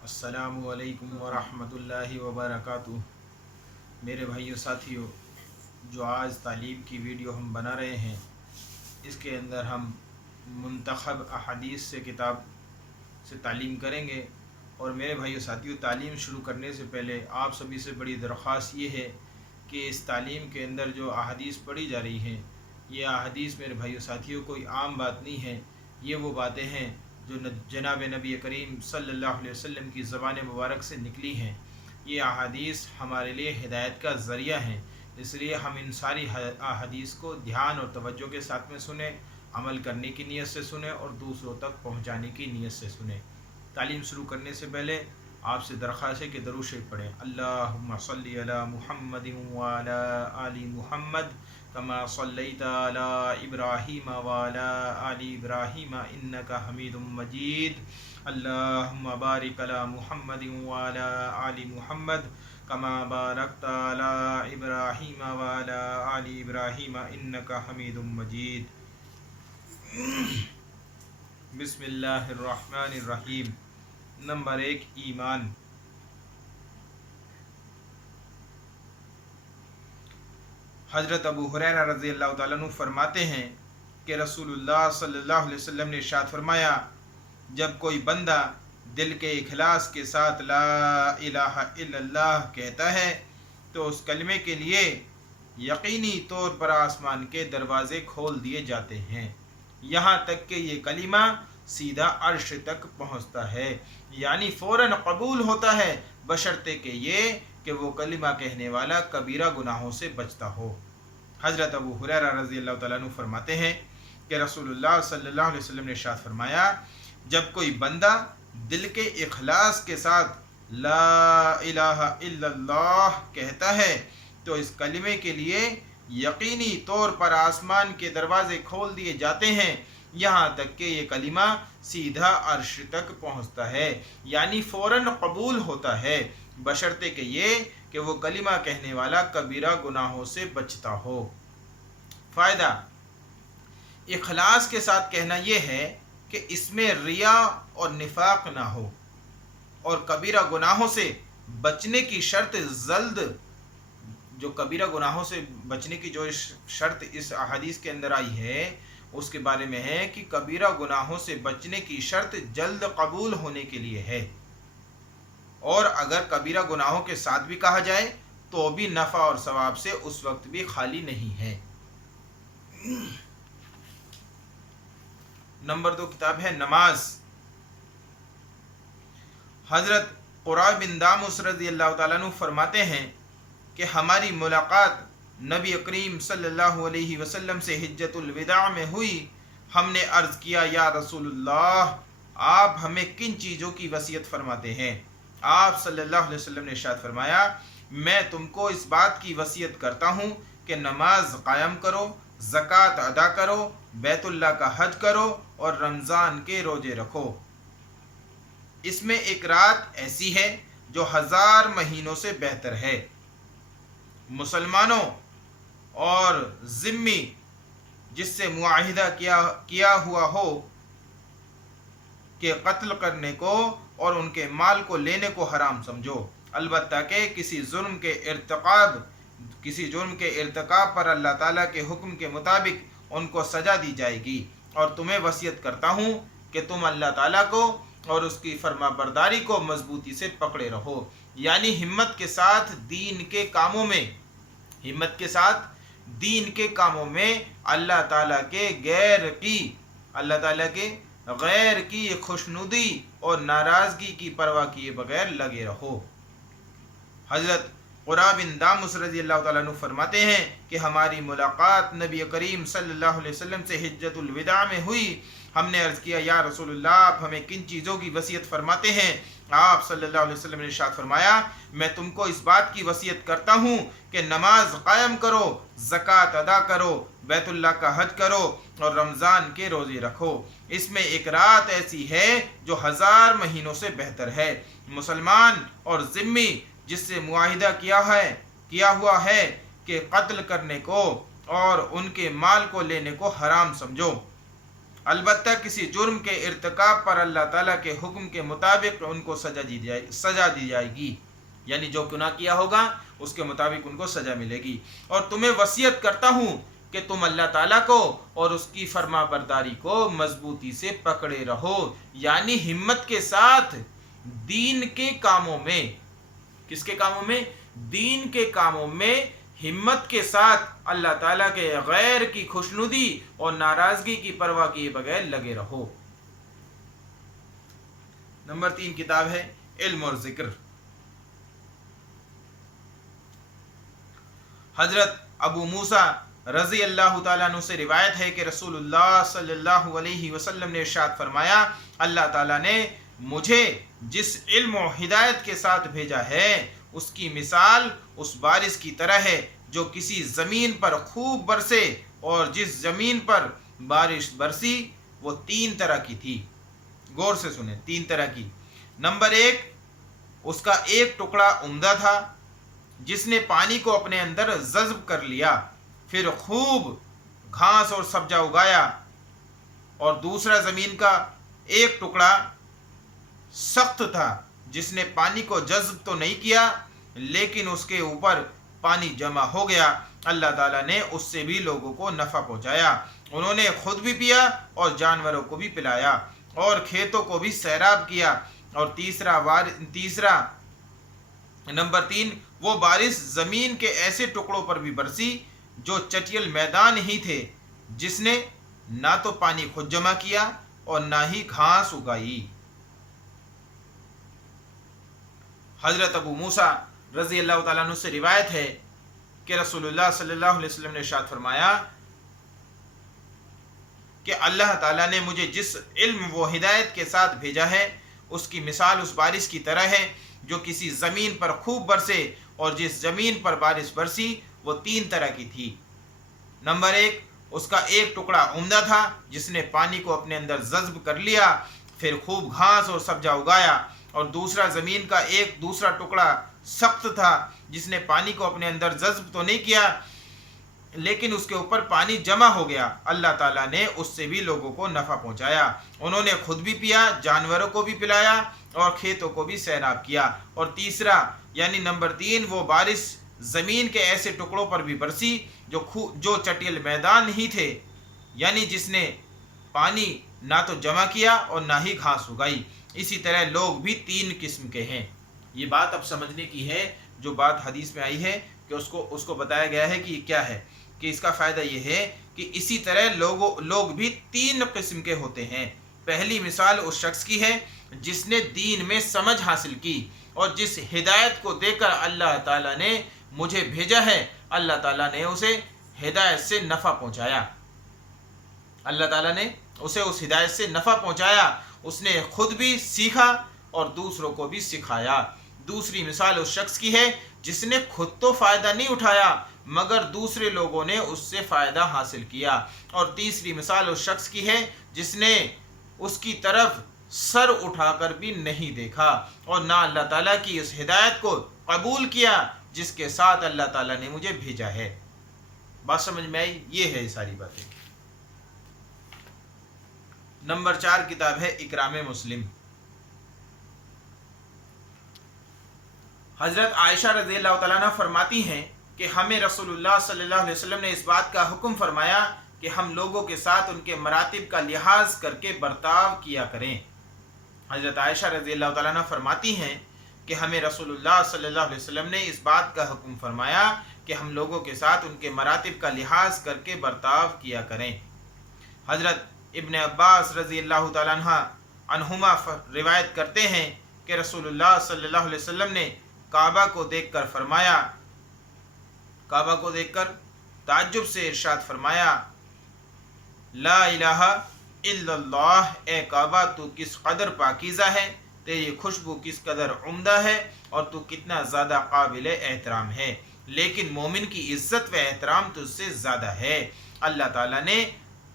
अस्सलामु अलैकुम वरहमतुल्लाहि वबरकातुह। मेरे भाइयों साथियों, जो आज तालीम की वीडियो हम बना रहे हैं, इसके अंदर हम मुंतखब अहादीस से किताब से तालीम करेंगे। और मेरे भाइयों साथियों, तालीम शुरू करने से पहले आप सभी से बड़ी दरख्वास्त ये है कि इस तालीम के अंदर जो अहादीस पढ़ी जा रही हैं, ये अहादीस मेरे भाइयों साथियों कोई आम बात नहीं है। ये वो बातें हैं जो जनाब नबी करीम सल्लल्लाहु अलैहि वसल्लम की ज़बान मुबारक से निकली हैं। ये अहादीस हमारे लिए हिदायत का ज़रिया हैं, इसलिए हम इन सारी अहादीस को ध्यान और तवज्जो के साथ में सुने, अमल करने की नीयत से सुने और दूसरों तक पहुँचाने की नीयत से सुने। तालीम शुरू करने से पहले आपसे दरख्वास्त है कि दरूद शरीफ पढ़ें। अल्लाहुम्मा सल्ली अला मुहम्मदिन व अला आलि मुहम्मद कमा सल्लैता अला इब्राहीम व अला आलि इब्राहीम इन्नका हमीदुम मजीद। अल्लाहुम्मा बारिक अला मुहम्मदिन व अला आलि मुहम्मद कमा बारकता अला इब्राहीम व अला आलि इब्राहीम इन्नका हमीदुम मजीद। बिस्मिल्लाहिर्रहमानिर्रहीम। नंबर 1, ईमान। हज़रत अबू हुरैरा रज़ी अल्लाह ताला अन्हु फरमाते हैं कि रसूलुल्लाह सल्लल्लाहु अलैहि वसल्लम ने इरशाद फरमाया, जब कोई बंदा दिल के इखलास के साथ ला इलाहा इल्लल्लाह कहता है तो उस कलमे के लिए यकीनी तौर पर आसमान के दरवाज़े खोल दिए जाते हैं, यहाँ तक कि ये कलिमा सीधा अर्श तक पहुँचता है, यानी फ़ौरन कबूल होता है, बशर्ते कि ये कि वो कलिमा कहने वाला कबीरा गुनाहों से बचता हो। हज़रत अबू हुरैरा रज़ी अल्लाह ताला अन्हु फरमाते हैं कि रसूलुल्लाह सल्लल्लाहु अलैहि वसल्लम ने इरशाद फरमाया, जब कोई बंदा दिल के इखलास के साथ ला इलाहा इल्लल्लाह कहता है तो इस कलिमे के लिए यकीनी तौर पर आसमान के दरवाज़े खोल दिए जाते हैं, यहाँ तक कि ये कलिमा सीधा अर्श तक पहुँचता है, यानी फ़ौरन कबूल होता है, बशर्ते कि ये कि वो कलिमा कहने वाला कबीरा गुनाहों से बचता हो। फ़ायदा इखलास के साथ कहना ये है कि इसमें रिया और निफाक ना हो, और कबीरा गुनाहों से बचने की शर्त जल्द, जो कबीरा गुनाहों से बचने की जो शर्त इस अहादीस के अंदर आई है उसके बारे में है कि कबीरा गुनाहों से बचने की शर्त जल्द कबूल होने के लिए है, और अगर कबीरा गुनाहों के साथ भी कहा जाए तो भी नफ़ा और सवाब से उस वक्त भी खाली नहीं है। नंबर 2 किताब है नमाज। हज़रत क़ुरा बिन दामुस रज़ियल्लाहु ताला अन्हु फरमाते हैं कि हमारी मुलाकात नबी करीम सल्लल्लाहु अलैहि वसल्लम से हिज्जतुल विदा में हुई। हमने अर्ज़ किया, या रसूलुल्लाह, आप हमें किन चीज़ों की वसीयत फरमाते हैं? आप सल्लल्लाहु अलैहि वसल्लम ने इरशाद फरमाया, मैं तुमको इस बात की वसीयत करता हूँ कि नमाज कायम करो, ज़कात अदा करो, बैतुल्लाह का हज करो और रमज़ान के रोज़े रखो। इसमें एक रात ऐसी है जो 1000 महीनों से बेहतर है। मुसलमानों और ज़िम्मी जिससे मुआहिदा किया हुआ हो कि कत्ल करने को और उनके माल को लेने को हराम समझो, अलबत्ता कि किसी जुर्म के इर्तिकाब पर अल्लाह ताला के हुक्म के मुताबिक उनको सज़ा दी जाएगी। और तुम्हें वसीयत करता हूँ कि तुम अल्लाह ताला को और उसकी फरमाबरदारी को मजबूती से पकड़े रहो, यानी हिम्मत के साथ दीन के कामों में अल्लाह ताला के गैर की खुशनुदी और नाराज़गी की परवाह किए बगैर लगे रहो। हज़रत क़ुरा बिन दामुस रज़ियल्लाहु ताला अन्हु फरमाते हैं कि हमारी मुलाकात नबी करीम सल्लल्लाहु अलैहि वसल्लम से हिज्जतुल विदा में हुई। हमने अर्ज़ किया, या रसूलुल्लाह, आप हमें किन चीज़ों की वसीयत फरमाते हैं? आप सल्लल्लाहु अलैहि वसल्लम ने इरशाद फरमाया, मैं तुमको इस बात की वसीयत करता हूँ कि नमाज कायम करो, ज़कात अदा करो, बैतुल्लाह का हज करो और रमज़ान के रोज़े रखो। इसमें एक रात ऐसी है जो 1000 महीनों से बेहतर है। मुसलमान और ज़िम्मी जिससे मुआहिदा किया हुआ है कि कत्ल करने को और उनके माल को लेने को हराम समझो, البتہ کسی جرم کے ارتکاب پر اللہ تعالیٰ کے حکم کے مطابق ان کو سزا دی جائے گی، یعنی جو گناہ کیا ہوگا اس کے مطابق ان کو سزا ملے گی۔ اور تمہیں وصیت کرتا ہوں کہ تم اللہ تعالیٰ کو اور اس کی فرما برداری کو مضبوطی سے پکڑے رہو، یعنی ہمت کے ساتھ دین کے کاموں میں۔ کس کے کاموں میں؟ دین کے کاموں میں ہمت کے ساتھ اللہ تعالیٰ کے غیر کی خوشنودی اور ناراضگی کی پرواہ کیے بغیر لگے رہو۔ نمبر 3 کتاب ہے علم اور ذکر۔ حضرت ابو موسیٰ رضی اللہ تعالیٰ عنہ سے روایت ہے کہ رسول اللہ صلی اللہ علیہ وسلم نے ارشاد فرمایا، اللہ تعالیٰ نے مجھے جس علم و ہدایت کے ساتھ بھیجا ہے اس کی مثال اس بارش کی طرح ہے جو کسی زمین پر خوب برسے، اور جس زمین پر بارش برسی وہ 3 طرح کی تھی۔ غور سے سنیں، 3 طرح کی۔ نمبر 1، اس کا ایک ٹکڑا عمدہ تھا جس نے پانی کو اپنے اندر جذب کر لیا، پھر خوب گھاس اور سبزہ اگایا۔ اور دوسرا زمین کا ایک ٹکڑا سخت تھا جس نے پانی کو جذب تو نہیں کیا لیکن اس کے اوپر پانی جمع ہو گیا۔ اللہ تعالیٰ نے اس سے بھی لوگوں کو نفع پہنچایا، انہوں نے خود بھی پیا اور جانوروں کو بھی پلایا اور کھیتوں کو بھی سیراب کیا۔ اور تیسرا نمبر 3، وہ بارش زمین کے ایسے ٹکڑوں پر بھی برسی جو چٹیل میدان ہی تھے، جس نے نہ تو پانی خود جمع کیا اور نہ ہی گھاس اگائی۔ حضرت ابو موسیٰ رضی اللہ تعالیٰ عنہ سے روایت ہے کہ رسول اللہ صلی اللہ علیہ وسلم نے ارشاد فرمایا کہ اللہ تعالیٰ نے مجھے جس علم و ہدایت کے ساتھ بھیجا ہے اس کی مثال اس بارش کی طرح ہے جو کسی زمین پر خوب برسے، اور جس زمین پر بارش برسی وہ 3 طرح کی تھی۔ نمبر 1، اس کا ایک ٹکڑا عمدہ تھا جس نے پانی کو اپنے اندر جذب کر لیا، پھر خوب گھاس اور سبزہ اگایا۔ اور دوسرا زمین کا ایک دوسرا ٹکڑا سخت تھا جس نے پانی کو اپنے اندر جذب تو نہیں کیا لیکن اس کے اوپر پانی جمع ہو گیا۔ اللہ تعالیٰ نے اس سے بھی لوگوں کو نفع پہنچایا، انہوں نے خود بھی پیا، جانوروں کو بھی پلایا اور کھیتوں کو بھی سیراب کیا۔ اور تیسرا یعنی نمبر 3، وہ بارش زمین کے ایسے ٹکڑوں پر بھی برسی جو چٹیل میدان ہی تھے، یعنی جس نے پانی نہ تو جمع کیا اور نہ ہی گھاس اگائی۔ اسی طرح لوگ بھی 3 قسم کے ہیں۔ یہ بات اب سمجھنے کی ہے، جو بات حدیث میں آئی ہے کہ اس کو بتایا گیا ہے کہ یہ کیا ہے، کہ اس کا فائدہ یہ ہے کہ اسی طرح لوگ بھی 3 قسم کے ہوتے ہیں۔ پہلی مثال اس شخص کی ہے جس نے دین میں سمجھ حاصل کی اور جس ہدایت کو دے کر اللہ تعالیٰ نے مجھے بھیجا ہے، اللہ تعالیٰ نے اسے ہدایت سے نفع پہنچایا۔ اللہ تعالیٰ نے اسے اس ہدایت سے نفع پہنچایا، اس نے خود بھی سیکھا اور دوسروں کو بھی سکھایا۔ دوسری مثال اس شخص کی ہے جس نے خود تو فائدہ نہیں اٹھایا مگر دوسرے لوگوں نے اس سے فائدہ حاصل کیا۔ اور تیسری مثال اس شخص کی ہے جس نے اس کی طرف سر اٹھا کر بھی نہیں دیکھا اور نہ اللہ تعالیٰ کی اس ہدایت کو قبول کیا جس کے ساتھ اللہ تعالیٰ نے مجھے بھیجا ہے۔ بات سمجھ میں آئی؟ یہ ہے ساری باتیں۔ نمبر 4 کتاب ہے اکرام مسلم۔ حضرت عائشہ رضی اللہ تعالیٰ عنہ فرماتی ہیں کہ ہمیں رسول اللہ صلی اللہ علیہ وسلم نے اس بات کا حکم فرمایا کہ ہم لوگوں کے ساتھ ان کے مراتب کا لحاظ کر کے برتاؤ کیا کریں۔ حضرت عائشہ رضی اللہ تعالیٰ عنہ فرماتی ہیں کہ ہمیں رسول اللہ صلی اللہ علیہ وسلم نے اس بات کا حکم فرمایا کہ ہم لوگوں کے ساتھ ان کے مراتب کا لحاظ کر کے برتاؤ کیا کریں۔ حضرت ابن عباس رضی اللہ تعالیٰ عنہما روایت کرتے ہیں کہ رسول اللہ صلی اللہ علیہ وسلم نے کعبہ کو دیکھ کر فرمایا، کعبہ کو دیکھ کر تعجب سے ارشاد فرمایا، لا الہ الا اللہ، اے کعبہ تو کس قدر پاکیزہ ہے، تیری خوشبو کس قدر عمدہ ہے اور تو کتنا زیادہ قابل احترام ہے، لیکن مومن کی عزت و احترام تجھ سے زیادہ ہے۔ اللہ تعالیٰ نے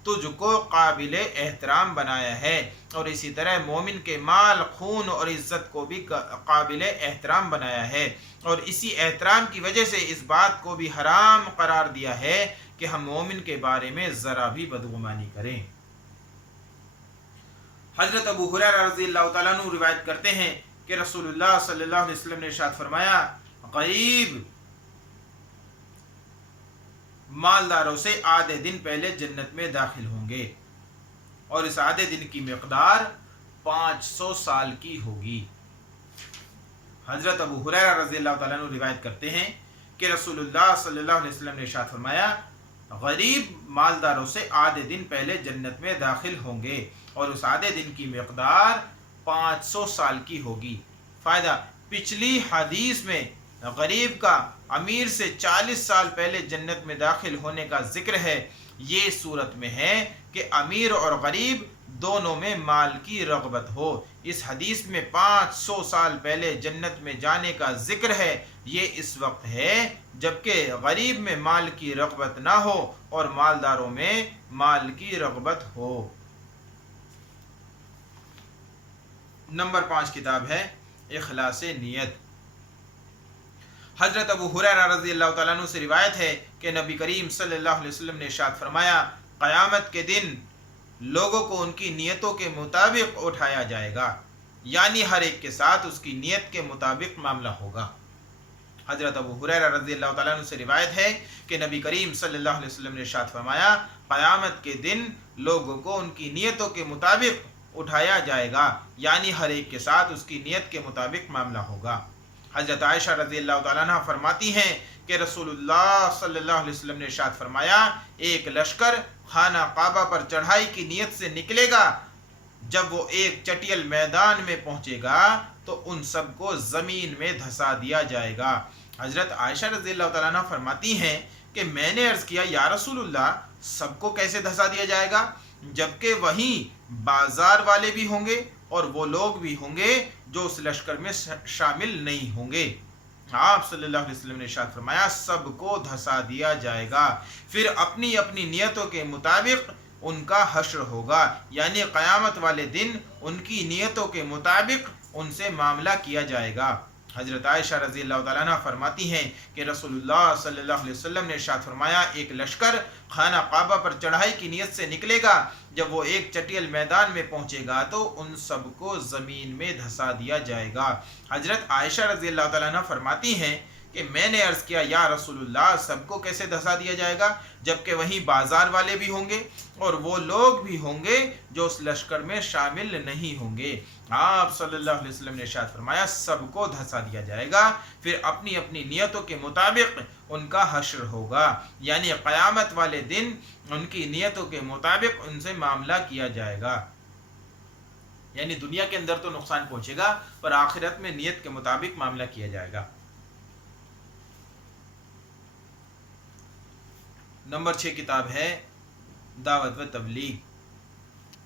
تجھ کو قابل احترام بنایا ہے اور اسی طرح مومن کے مال، خون اور عزت کو بھی قابل احترام بنایا ہے، اور اسی احترام کی وجہ سے اس بات کو بھی حرام قرار دیا ہے کہ ہم مومن کے بارے میں ذرا بھی بدگمانی کریں۔ हज़रत अबू हुरैरा रज़ियल्लाहु ताला अन्हु रिवायत करते हैं कि रसूलुल्लाह सल्लल्लाहु अलैहि वसल्लम ने इरशाद फरमाया, गरीब मालदारों से आधे दिन पहले जन्नत में दाखिल होंगे और इस आधे दिन की मिक़दार 500 साल की होगी। हज़रत अबू हुरैरा रज़ियल्लाहु ताला अन्हु रिवायत करते हैं कि रसूलुल्लाह सल्लल्लाहु अलैहि वसल्लम ने इरशाद फरमाया, गरीब मालदारों से आधे दिन पहले जन्नत में दाखिल होंगे और उस आधे दिन की मिक़दार 500 साल की होगी। फ़ायदा, पिछली हदीस में गरीब का अमीर से 40 साल पहले जन्नत में दाखिल होने का जिक्र है। ये सूरत में है कि अमीर और गरीब दोनों में माल की रग़बत हो। इस हदीस में 500 साल पहले जन्नत में जाने का जिक्र है। ये इस वक्त है जबकि गरीब में माल की रग़बत ना हो और मालदारों में माल की रग़बत हो। नंबर 5 किताब है इखलास नियत। हज़रत अबू हुरैरा रज़ियल्लाहु ताला अन्हु से रिवायत है कि नबी करीम सल्लल्लाहु अलैहि वसल्लम ने इरशाद फरमाया, क़यामत के दिन लोगों को उनकी नियतों के मुताबिक उठाया जाएगा, यानी हर एक के साथ उसकी नियत के मुताबिक मामला होगा। हज़रत अबू हुरैरा रज़ियल्लाहु ताला अन्हु से रिवायत है कि नबी करीम सल्लल्लाहु अलैहि वसल्लम ने इरशाद फरमाया, क़यामत के दिन लोगों को उनकी नियतों के मुताबिक उठाया जाएगा, यानी हर एक के साथ उसकी नियत के मुताबिक मामला होगा। हज़रत आयशा रज़ियल्लाहु ताला अन्हा फरमाती हैं कि रसूलुल्लाह सल्लल्लाहु अलैहि वसल्लम ने इरशाद फरमाया, एक लश्कर खाना काबा पर चढ़ाई की नियत से निकलेगा, जब वो एक चटियल मैदान में पहुंचेगा तो उन सबको ज़मीन में धंसा दिया जाएगा। हज़रत आयशा रज़ियल्लाहु ताला अन्हा फरमाती हैं कि मैंने अर्ज़ किया, या रसूलुल्लाह, सबको कैसे धंसा दिया जाएगा, जबकि वहीं बाजार वाले भी होंगे और वो लोग भी होंगे जो उस लश्कर में शामिल नहीं होंगे। आप सल्लल्लाहु अलैहि वसल्लम ने इरशाद फरमाया, सबको धंसा दिया जाएगा, फिर अपनी अपनी नियतों के मुताबिक उनका हश्र होगा, यानी क़यामत वाले दिन उनकी नियतों के मुताबिक उनसे मामला किया जाएगा। हज़रत आयशा रज़ियल्लाहु ताला अन्हा फरमाती हैं कि रसूलुल्लाह सल्लल्लाहु अलैहि वसल्लम ने इरशाद फरमाया, एक लश्कर खाना काबा पर चढ़ाई की नियत से निकलेगा, जब वो एक चटियल मैदान में पहुंचेगा तो उन सबको ज़मीन में धंसा दिया जाएगा। हज़रत आयशा रज़ियल्लाहु ताला अन्हा फरमाती हैं कि मैंने अर्ज़ किया, या रसूलुल्लाह, सबको कैसे धंसा दिया जाएगा, जबकि वहीं बाजार वाले भी होंगे और वो लोग भी होंगे जो उस लश्कर में शामिल नहीं होंगे। आप सल्लल्लाहु अलैहि वसल्लम ने इरशाद फरमाया, सबको धंसा दिया जाएगा, फिर अपनी अपनी नियतों के मुताबिक उनका हश्र होगा, यानी क़यामत वाले दिन उनकी नियतों के मुताबिक उनसे मामला किया जाएगा। यानी दुनिया के अंदर तो नुकसान पहुंचेगा पर आखिरत में नियत के मुताबिक मामला किया जाएगा। नंबर 6 किताब है दावत व तबलीग।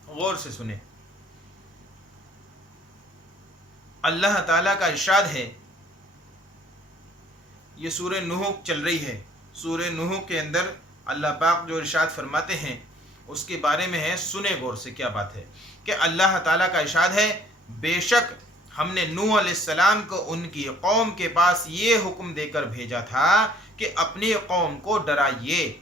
गौर से सुने, अल्लाह ताला का इरशाद है, ये सूरह नूह चल रही है। सूरह नूह के अंदर अल्लाह पाक जो इरशाद फरमाते हैं उसके बारे में है, सुने गौर से क्या बात है कि अल्लाह ताला का इरशाद है, बेशक हमने नूह अलैहिस्सलाम को उनकी कौम के पास ये हुक्म देकर भेजा था कि अपनी कौम को डराइए,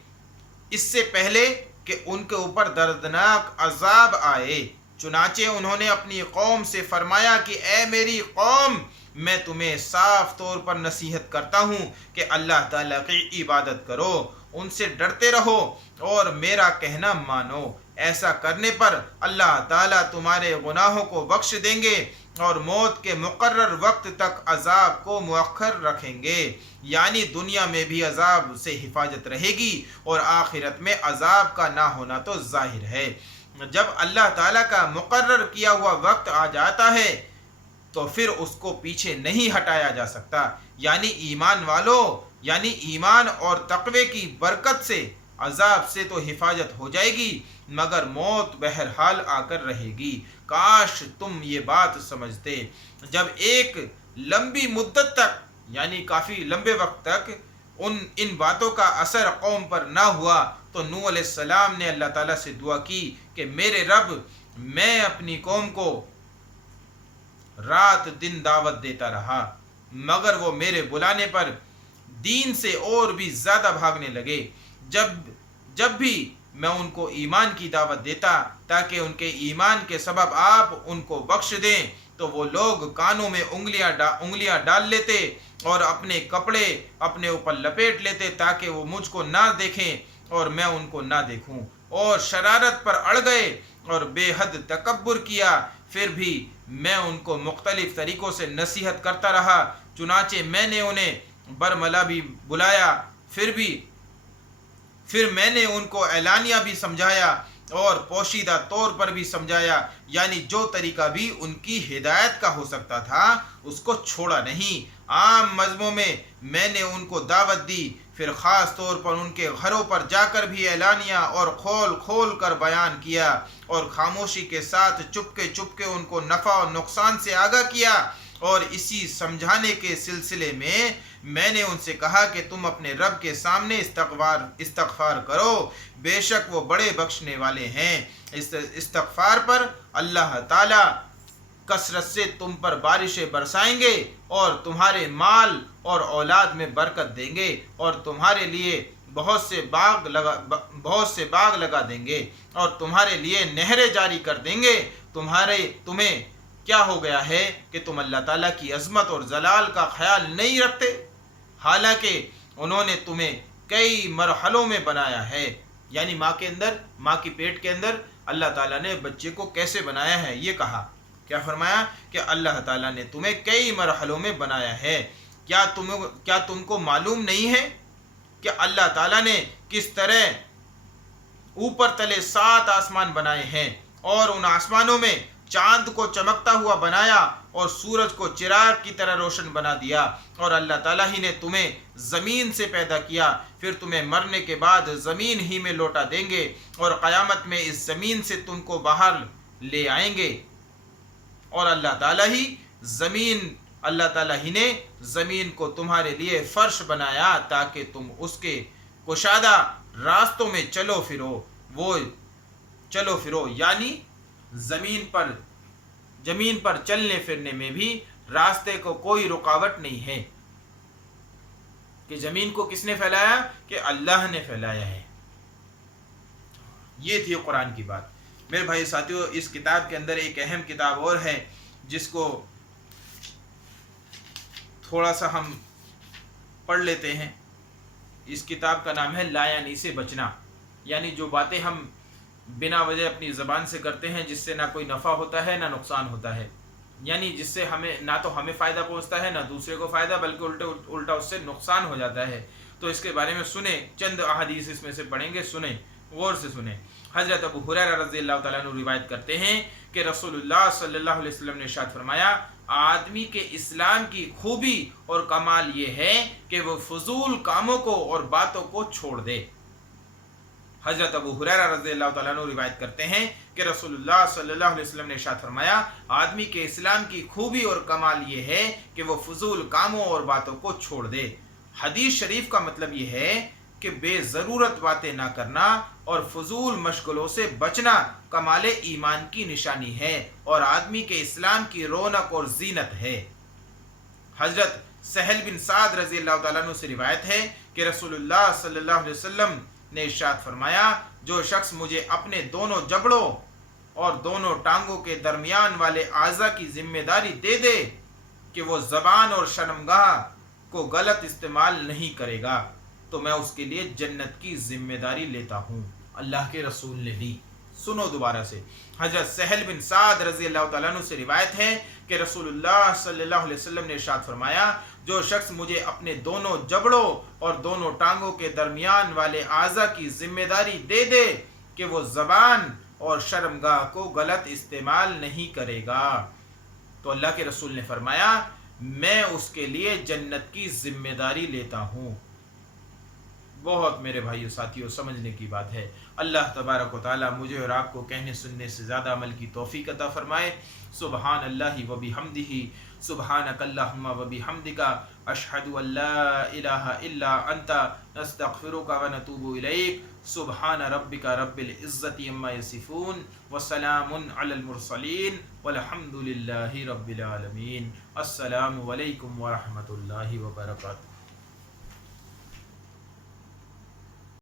इससे पहले कि उनके ऊपर दर्दनाक अजाब आए। चुनाचे उन्होंने अपनी कौम से फरमाया कि ए मेरी कौम, मैं तुम्हें साफ तौर पर नसीहत करता हूँ कि अल्लाह ताला की इबादत करो, उनसे डरते रहो और मेरा कहना मानो। ऐसा करने पर अल्लाह ताला तुम्हारे गुनाहों को बख्श देंगे और मौत के मुकर्रर वक्त तक अजाब को मुअख्खर रखेंगे, यानी दुनिया में भी अजाब से हिफाजत रहेगी और आखिरत में अजाब का ना होना तो जाहिर है। जब अल्लाह ताला का मुकर्रर किया हुआ वक्त आ जाता है तो फिर उसको पीछे नहीं हटाया जा सकता। यानी ईमान वालों, यानी ईमान और तक़वे की बरकत से अजाब से तो हिफाजत हो जाएगी, मगर मौत बहरहाल आकर रहेगी। काश तुम ये बात समझते। जब एक लंबी मुद्दत तक, यानी काफ़ी लंबे वक्त तक इन बातों का असर कौम पर ना हुआ तो नूह अलैहिस्सलाम ने अल्लाह ताला से दुआ की कि मेरे रब, मैं अपनी कौम को रात दिन दावत देता रहा, मगर वो मेरे बुलाने पर दीन से और भी ज़्यादा भागने लगे। जब भी میں ان کو ایمان کی دعوت دیتا تاکہ ان کے ایمان کے سبب آپ ان کو بخش دیں، تو وہ لوگ کانوں میں انگلیاں ڈال لیتے اور اپنے کپڑے اپنے اوپر لپیٹ لیتے تاکہ وہ مجھ کو نہ دیکھیں اور میں ان کو نہ دیکھوں، اور شرارت پر اڑ گئے اور بے حد تکبر کیا۔ پھر بھی میں ان کو مختلف طریقوں سے نصیحت کرتا رہا، چنانچہ میں نے انہیں برملا بھی بلایا، پھر میں نے ان کو اعلانیہ بھی سمجھایا اور پوشیدہ طور پر بھی سمجھایا، یعنی جو طریقہ بھی ان کی ہدایت کا ہو سکتا تھا اس کو چھوڑا نہیں۔ عام مذہبوں میں میں نے ان کو دعوت دی، پھر خاص طور پر ان کے گھروں پر جا کر بھی اعلانیہ اور کھول کر بیان کیا، اور خاموشی کے ساتھ چپکے ان کو نفع اور نقصان سے آگاہ کیا، اور اسی سمجھانے کے سلسلے میں نے ان سے کہا کہ تم اپنے رب کے سامنے استغفار کرو، بے شک وہ بڑے بخشنے والے ہیں۔ استغفار پر اللہ تعالی کثرت سے تم پر بارشیں برسائیں گے اور تمہارے مال اور اولاد میں برکت دیں گے، اور تمہارے لیے بہت سے باغ لگا دیں گے، اور تمہارے لیے نہریں جاری کر دیں گے۔ تمہیں کیا ہو گیا ہے کہ تم اللہ تعالیٰ کی عظمت اور جلال کا خیال نہیں رکھتے، حالانکہ انہوں نے تمہیں کئی مرحلوں میں بنایا ہے، یعنی ماں کی پیٹ کے اندر اللہ تعالیٰ نے بچے کو کیسے بنایا ہے، یہ کہا، کیا فرمایا کہ اللہ تعالیٰ نے تمہیں کئی مرحلوں میں بنایا ہے۔ کیا تم کو معلوم نہیں ہے کہ اللہ تعالیٰ نے کس طرح اوپر تلے 7 آسمان بنائے ہیں، اور ان آسمانوں میں چاند کو چمکتا ہوا بنایا اور سورج کو چراغ کی طرح روشن بنا دیا، اور اللہ تعالیٰ ہی نے تمہیں زمین سے پیدا کیا، پھر تمہیں مرنے کے بعد زمین ہی میں لوٹا دیں گے، اور قیامت میں اس زمین سے تم کو باہر لے آئیں گے، اور اللہ تعالیٰ ہی نے زمین کو تمہارے لیے فرش بنایا تاکہ تم اس کے کشادہ راستوں میں چلو پھرو، یعنی زمین پر چلنے پھرنے میں بھی راستے کو کوئی رکاوٹ نہیں ہے، کہ زمین کو کس نے پھیلایا؟ کہ اللہ نے پھیلایا ہے۔ یہ تھی قرآن کی بات۔ میرے بھائی ساتھیو، اس کتاب کے اندر ایک اہم کتاب اور ہے جس کو تھوڑا سا ہم پڑھ لیتے ہیں۔ اس کتاب کا نام ہے لا یعنی سے بچنا، یعنی جو باتیں ہم بنا وجہ اپنی زبان سے کرتے ہیں جس سے نہ کوئی نفع ہوتا ہے نہ نقصان ہوتا ہے، یعنی جس سے نہ تو ہمیں فائدہ پہنچتا ہے نہ دوسرے کو فائدہ، بلکہ الٹا اس سے نقصان ہو جاتا ہے، تو اس کے بارے میں سنیں۔ چند احادیث اس میں سے پڑھیں گے، سنیں، غور سے سنیں۔ حضرت ابو ہریرہ رضی اللہ تعالیٰ عنہ روایت کرتے ہیں کہ رسول اللہ صلی اللہ علیہ وسلم نے ارشاد فرمایا، آدمی کے اسلام کی خوبی اور کمال یہ ہے کہ وہ فضول کاموں کو اور باتوں کو چھوڑ دے۔ حضرت ابو ہریرہ رضی اللہ تعالیٰ عنہ روایت کرتے ہیں کہ رسول اللہ صلی اللہ علیہ وسلم نے ارشاد فرمایا، آدمی کے اسلام کی خوبی اور کمال یہ ہے کہ وہ فضول کاموں اور باتوں کو چھوڑ دے۔ حدیث شریف کا مطلب یہ ہے کہ بے ضرورت باتیں نہ کرنا اور فضول مشغلوں سے بچنا کمال ایمان کی نشانی ہے اور آدمی کے اسلام کی رونق اور زینت ہے۔ حضرت سہل بن سعد رضی اللہ تعالیٰ عنہ سے روایت ہے کہ رسول اللہ صلی اللہ علیہ وسلم نے ارشاد فرمایا، جو شخص مجھے اپنے دونوں جبڑوں اور دونوں ٹانگوں کے درمیان والے اعضاء کی ذمہ داری دے دے کہ وہ زبان اور شرمگاہ کو غلط استعمال نہیں کرے گا تو میں اس کے لیے جنت کی ذمہ داری لیتا ہوں۔ اللہ کے رسول نے دی۔ سنو دوبارہ سے، حضرت سہل بن سعد رضی اللہ تعالیٰ عنہ سے روایت ہے کہ رسول اللہ صلی اللہ علیہ وسلم نے ارشاد فرمایا، جو شخص مجھے اپنے دونوں جبڑوں اور دونوں ٹانگوں کے درمیان والے اعضاء کی ذمہ داری دے دے کہ وہ زبان اور شرمگاہ کو غلط استعمال نہیں کرے گا تو اللہ کے رسول نے فرمایا، میں اس کے لیے جنت کی ذمہ داری لیتا ہوں۔ بہت میرے بھائیو ساتھیو سمجھنے کی بات ہے۔ اللہ تبارک و تعالی مجھے اور آپ کو کہنے سننے سے زیادہ عمل کی توفیق عطا فرمائے۔ سبحان اللہ و بحمدہ، سبحانک اللہم و بحمدک، اشہد ان لا الہ الا انت، نستغفرک و نتوب الیک۔ سبحان ربک رب العزت عما یصفون، وسلام علی المرسلین، والحمد للہ رب العالمین۔ السلام علیکم ورحمۃ اللہ وبرکاتہ۔